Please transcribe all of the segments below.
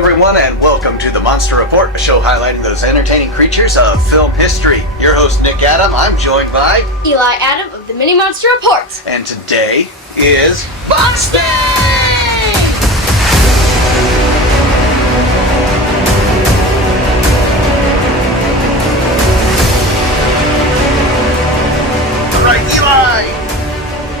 everyone, and welcome to the Monster Report, a show highlighting those entertaining creatures of film history. Your host, Nick Adam. I'm joined by Eli Adam of the Mini Monster Report. And today is Box Day! All right, Eli!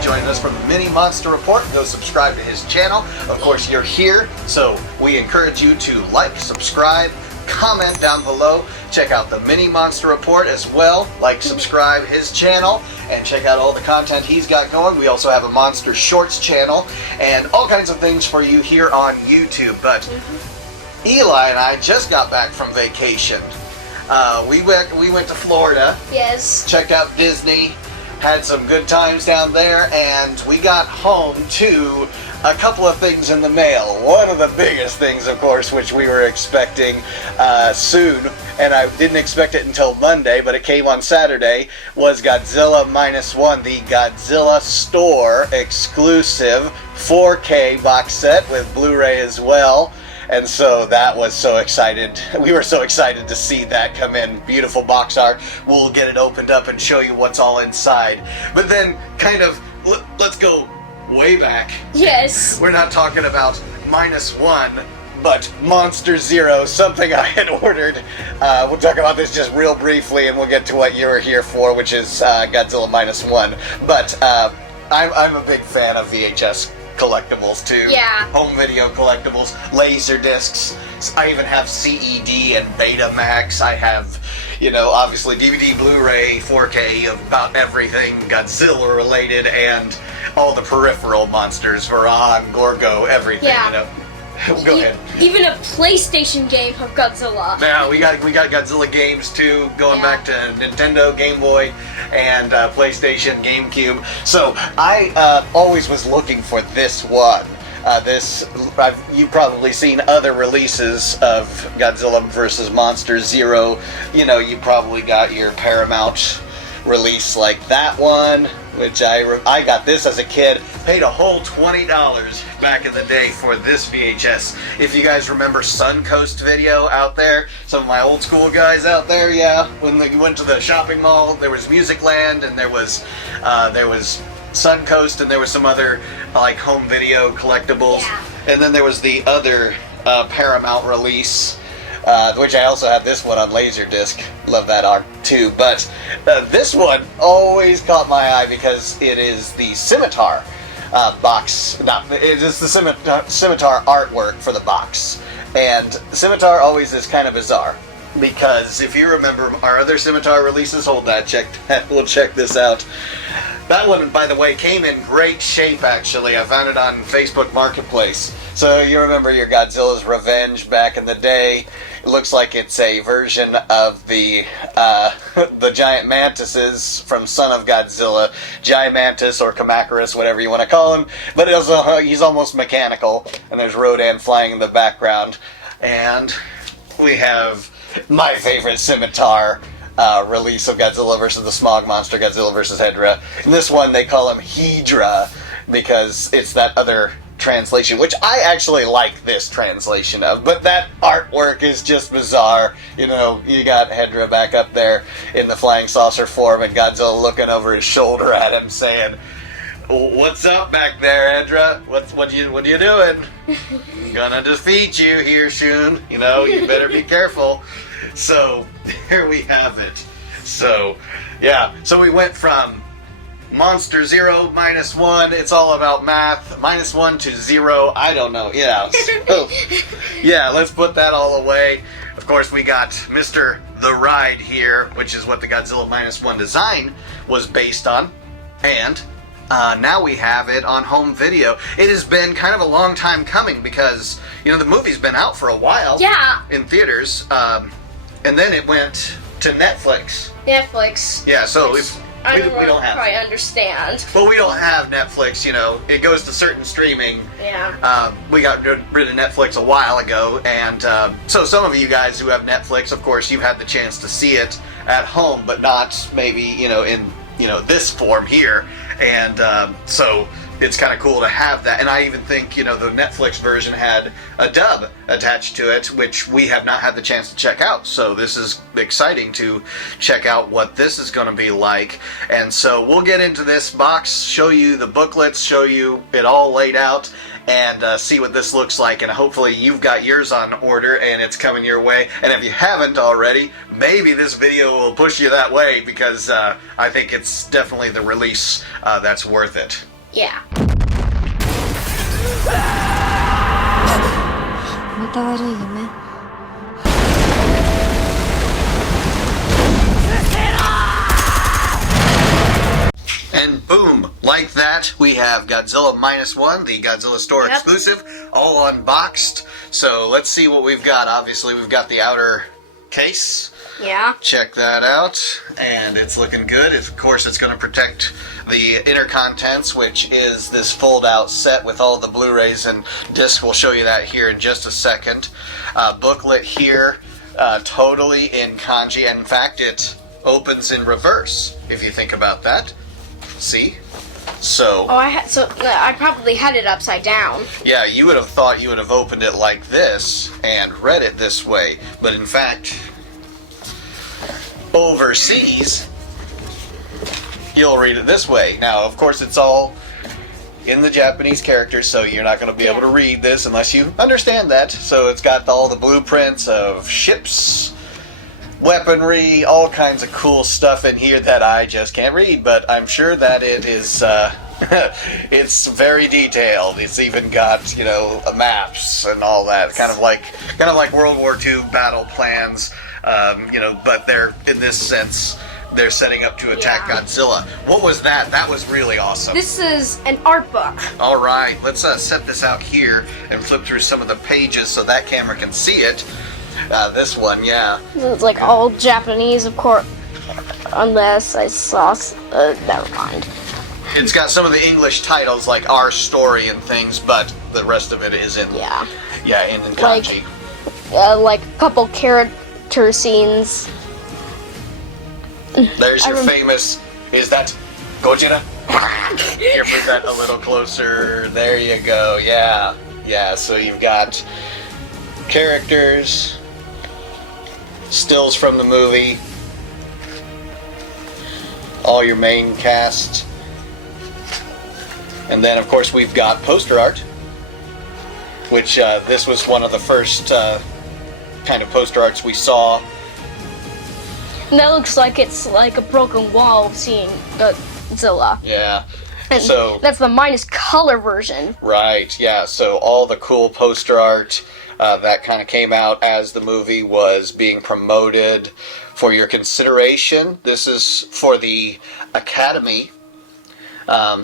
Joining us from the Mini Monster Report. Go subscribe to his channel. Of course, you're here, so we encourage you to like, subscribe, comment down below. Check out the Mini Monster Report as well. Like, subscribe his channel, and check out all the content he's got going. We also have a Monster Shorts channel, and all kinds of things for you here on YouTube. But Eli and I just got back from vacation. We went to Florida. Yes. Checked out Disney. Had some good times down there, and we got home to a couple of things in the mail. One of the biggest things, of course, which we were expecting soon, and I didn't expect it until Monday, but it came on Saturday, was Godzilla Minus One, the Godzilla Store Exclusive 4K box set with Blu-ray as well. And so that was so excited. We were so excited to see that come in. Beautiful box art. We'll get it opened up and show you what's all inside. But then, kind of, let's go way back. Yes. We're not talking about Minus One, but Monster Zero, something I had ordered. We'll talk about this just real briefly, and we'll get to what you were here for, which is Godzilla Minus One. But I'm a big fan of VHS collectibles too. Yeah. Home video collectibles, laser discs. I even have CED and Betamax. I have, obviously DVD, Blu-ray, 4K of about everything Godzilla related, and all the peripheral monsters, Varan, Gorgo, everything. Yeah. Go ahead. Even a PlayStation game of Godzilla. Now we got Godzilla games too, going back to Nintendo, Game Boy, and PlayStation, GameCube. So I always was looking for this one. You've probably seen other releases of Godzilla vs. Monster Zero. You probably got your Paramount release like that one, which I got this as a kid. Paid a whole $20 back in the day for this VHS. If you guys remember Suncoast Video out there, some of my old school guys out there, yeah. When you went to the shopping mall, there was Musicland, and there was Suncoast, and there was some other like home video collectibles. Yeah. And then there was the other Paramount release, which I also have this one on Laserdisc. Love that art too. But this one always caught my eye because it is the Scimitar box. It is the Scimitar artwork for the box. And Scimitar always is kind of bizarre, because if you remember our other Scimitar releases, hold that, we'll check this out. That one, by the way, came in great shape, actually. I found it on Facebook Marketplace. So you remember your Godzilla's Revenge back in the day. It looks like it's a version of the giant mantises from Son of Godzilla. Giant Mantis or Kamacuras, whatever you want to call him. But he's almost mechanical, and there's Rodan flying in the background. And we have my favorite Scimitar release of Godzilla vs. the Smog Monster, Godzilla vs. Hedra. In this one, they call him Hedra because it's that other translation, which I actually like this translation of, but that artwork is just bizarre. You got Hedra back up there in the flying saucer form, and Godzilla looking over his shoulder at him saying, "What's up back there, Hedra? What you doing? Gonna defeat you here soon. You better be careful." So there we have it. So so we went from Monster Zero, Minus One, it's all about math, Minus One to Zero, I don't know, so, let's put that all away. Of course, we got Mr. The Ride here, which is what the Godzilla Minus One design was based on, and now we have it on home video. It has been kind of a long time coming because, the movie's been out for a while in theaters, and then it went to Netflix. Yeah, so I we don't have quite understand. Well, we don't have Netflix, it goes to certain streaming. Yeah. We got rid of Netflix a while ago, and so some of you guys who have Netflix, of course, you've had the chance to see it at home, but not maybe, in this form here. And so it's kind of cool to have that. And I even think, the Netflix version had a dub attached to it, which we have not had the chance to check out. So this is exciting to check out what this is going to be like. And so we'll get into this box, show you the booklets, show you it all laid out, and see what this looks like. And hopefully you've got yours on order and it's coming your way. And if you haven't already, maybe this video will push you that way, because I think it's definitely the release that's worth it. Yeah. また悪い夢 And boom, like that, we have Godzilla Minus One, the Godzilla Store Exclusive, all unboxed. So let's see what we've got. Obviously, we've got the outer case. Yeah. Check that out, and it's looking good. Of course, it's going to protect the inner contents, which is this fold-out set with all the Blu-rays and discs. We'll show you that here in just a second. Booklet here, totally in kanji, and in fact, it opens in reverse, if you think about that. See? So... Oh, I probably had it upside down. Yeah, you would have thought you would have opened it like this and read it this way, but in fact... overseas, you'll read it this way. Now, of course, it's all in the Japanese characters, so you're not going to be able to read this unless you understand that. So it's got all the blueprints of ships, weaponry, all kinds of cool stuff in here that I just can't read, but I'm sure that it is, it's very detailed. It's even got, maps and all that, kind of like World War II battle plans. But they're, in this sense, they're setting up to attack Godzilla. What was that? That was really awesome. This is an art book. All right, let's set this out here and flip through some of the pages so that camera can see it. This one, yeah. It's like all Japanese, of course, unless I saw... never mind. It's got some of the English titles, like Our Story and things, but the rest of it is in... Yeah. Yeah, in kanji. Like a couple character scenes. There's your famous... Is that Godzilla? Here, move that a little closer. There you go. Yeah. Yeah, so you've got characters, stills from the movie, all your main cast, and then of course we've got poster art, which this was one of the first kind of poster arts we saw. And that looks like it's like a broken wall of seeing Godzilla. Yeah. And so that's the minus color version. Right, yeah, so all the cool poster art that kind of came out as the movie was being promoted for your consideration. This is for the Academy.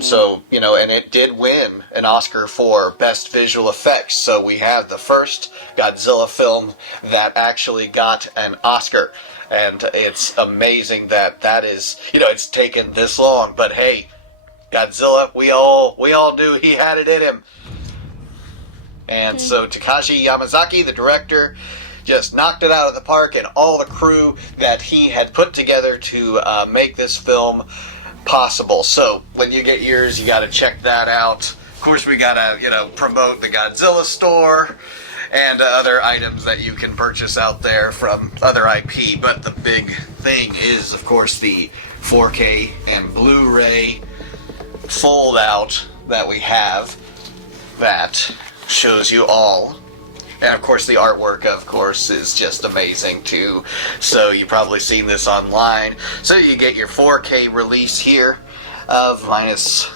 So, and it did win an Oscar for Best Visual Effects. So we have the first Godzilla film that actually got an Oscar. And it's amazing that is, it's taken this long. But hey, Godzilla, we all knew he had it in him. And so Takashi Yamazaki, the director, just knocked it out of the park, and all the crew that he had put together to make this film possible. So when you get yours, you got to check that out. Of course, we got to promote the Godzilla Store and other items that you can purchase out there from other IP. But the big thing is, of course, the 4K and Blu-ray fold out that we have that shows you all. And of course the artwork, of course, is just amazing too. So you've probably seen this online. So you get your 4K release here of Minus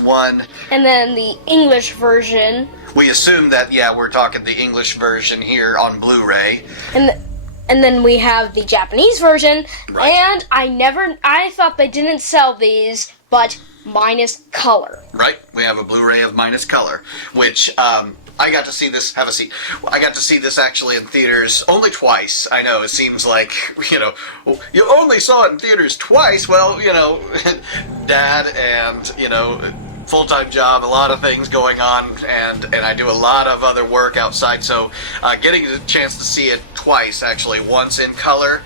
One. And then the English version. We assume that, we're talking the English version here on Blu-ray. And then we have the Japanese version. Right. And I thought they didn't sell these, but minus color. Right, we have a Blu-ray of minus color, which I got to see this. Have a seat. I got to see this actually in theaters only twice. I know it seems like you only saw it in theaters twice. Well, Dad and full-time job, a lot of things going on, and I do a lot of other work outside. So getting the chance to see it twice twice, actually. Once in color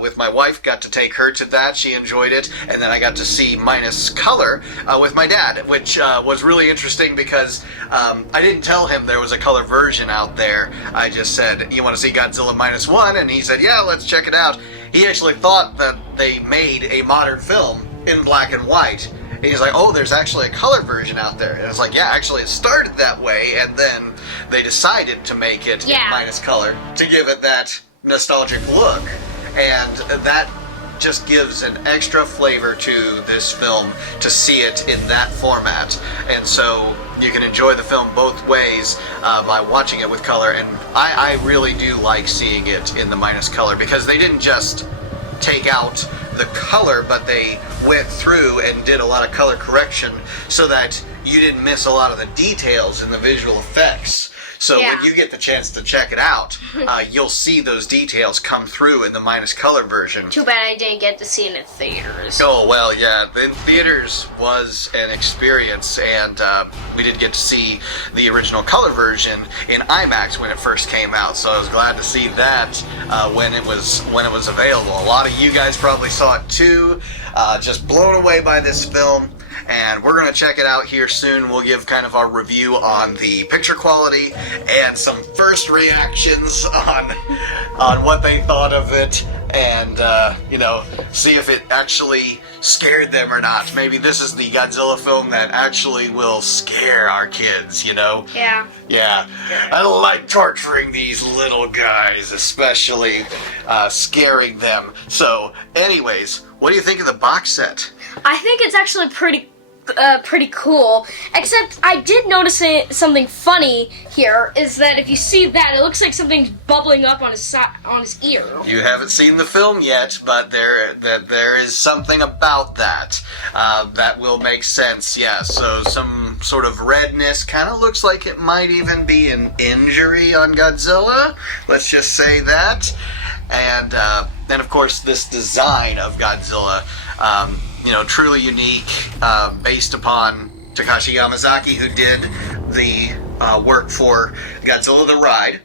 with my wife, got to take her to that. She enjoyed it. And then I got to see Minus Color with my dad, which was really interesting because I didn't tell him there was a color version out there. I just said, you want to see Godzilla Minus One? And he said, yeah, let's check it out. He actually thought that they made a modern film in black and white. And he's like, oh, there's actually a color version out there. And it's like, yeah, actually it started that way, and then they decided to make it in Minus Color to give it that nostalgic look. And that just gives an extra flavor to this film to see it in that format. And so you can enjoy the film both ways by watching it with color. And I really do like seeing it in the Minus Color because they didn't just take out the color, but they went through and did a lot of color correction so that you didn't miss a lot of the details in the visual effects. So when you get the chance to check it out, you'll see those details come through in the Minus Color version. Too bad I didn't get to see it in theaters. Oh, well, yeah. In theaters was an experience, and we did get to see the original color version in IMAX when it first came out. So I was glad to see that when it was available. A lot of you guys probably saw it too. Just blown away by this film. And we're going to check it out here soon. We'll give kind of our review on the picture quality and some first reactions on what they thought of it, and see if it actually scared them or not. Maybe this is the Godzilla film that actually will scare our kids, Yeah. Yeah. I don't like torturing these little guys, especially scaring them. So, anyways, what do you think of the box set? I think it's actually pretty cool, except I did notice something funny here, is that if you see that, it looks like something's bubbling up on his ear. You haven't seen the film yet, but there is something about that that will make sense, yeah. So some sort of redness, kind of looks like it might even be an injury on Godzilla, let's just say that. And then, of course, this design of Godzilla, truly unique, based upon Takashi Yamazaki, who did the work for Godzilla the Ride,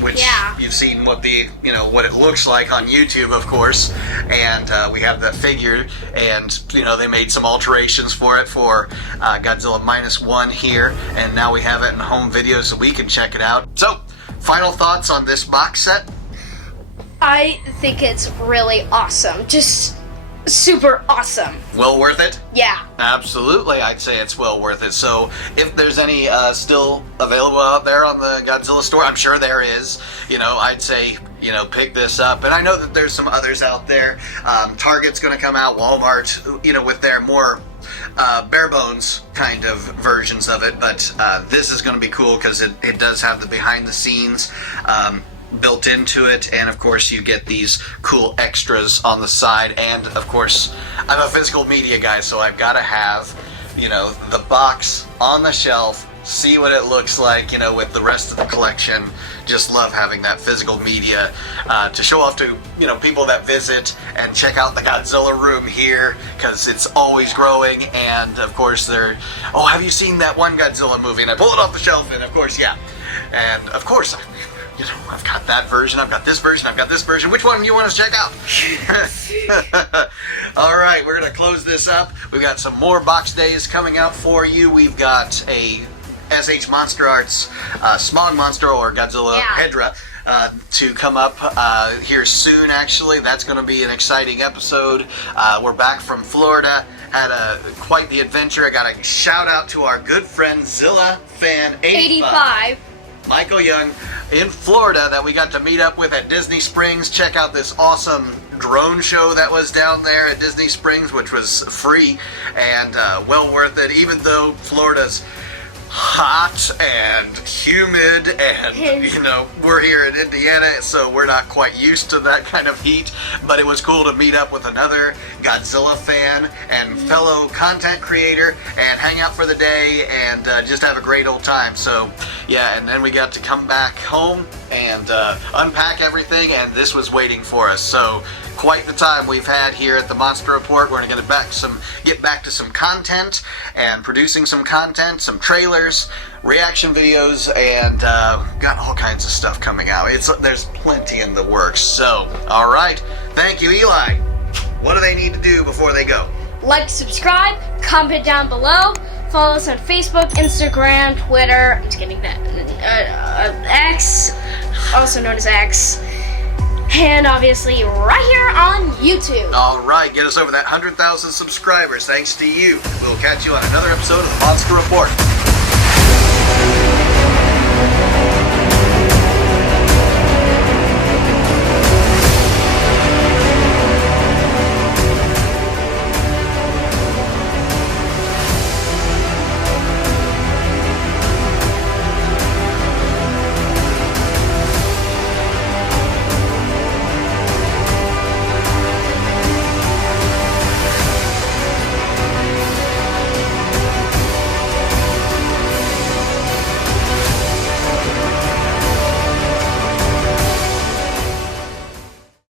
which you've seen what it looks like on YouTube, of course, and we have that figure, and they made some alterations for it for Godzilla Minus One here, and now we have it in home video so we can check it out. So, final thoughts on this box set? I think it's really awesome. Just super awesome. Well worth it? Yeah. Absolutely, I'd say it's well worth it. So if there's any still available out there on the Godzilla store, I'm sure there is, I'd say, pick this up. And I know that there's some others out there. Target's going to come out, Walmart, with their more bare bones kind of versions of it. But this is going to be cool because it does have the behind the scenes built into it, and of course you get these cool extras on the side, and of course I'm a physical media guy, so I've got to have the box on the shelf, see what it looks like with the rest of the collection. Just love having that physical media to show off to people that visit and check out the Godzilla room here, because it's always growing. And of course have you seen that one Godzilla movie? And I pull it off the shelf, and of course and of course I've got that version, I've got this version, I've got this version. Which one do you want us to check out? Alright, we're going to close this up. We've got some more box days coming out for you. We've got a SH Monster Arts Smog Monster, or Godzilla Hedra, to come up here soon, actually. That's going to be an exciting episode. We're back from Florida. Had quite the adventure. I got a shout out to our good friend Zilla Fan 85. Michael Young in Florida that we got to meet up with at Disney Springs. Check out this awesome drone show that was down there at Disney Springs, which was free and well worth it, even though Florida's hot and humid, and we're here in Indiana, so we're not quite used to that kind of heat. But it was cool to meet up with another Godzilla fan and fellow content creator and hang out for the day and just have a great old time. So yeah, and then we got to come back home and unpack everything, and this was waiting for us. So quite the time we've had here at the Monster Report. We're going to get back to some content and producing some content, some trailers, reaction videos, and got all kinds of stuff coming out. There's plenty in the works. So, all right. Thank you, Eli. What do they need to do before they go? Like, subscribe, comment down below, follow us on Facebook, Instagram, Twitter, I'm just kidding, that, X, also known as X, and obviously right here on YouTube. All right, get us over that 100,000 subscribers. Thanks to you. We'll catch you on another episode of the Monster Report.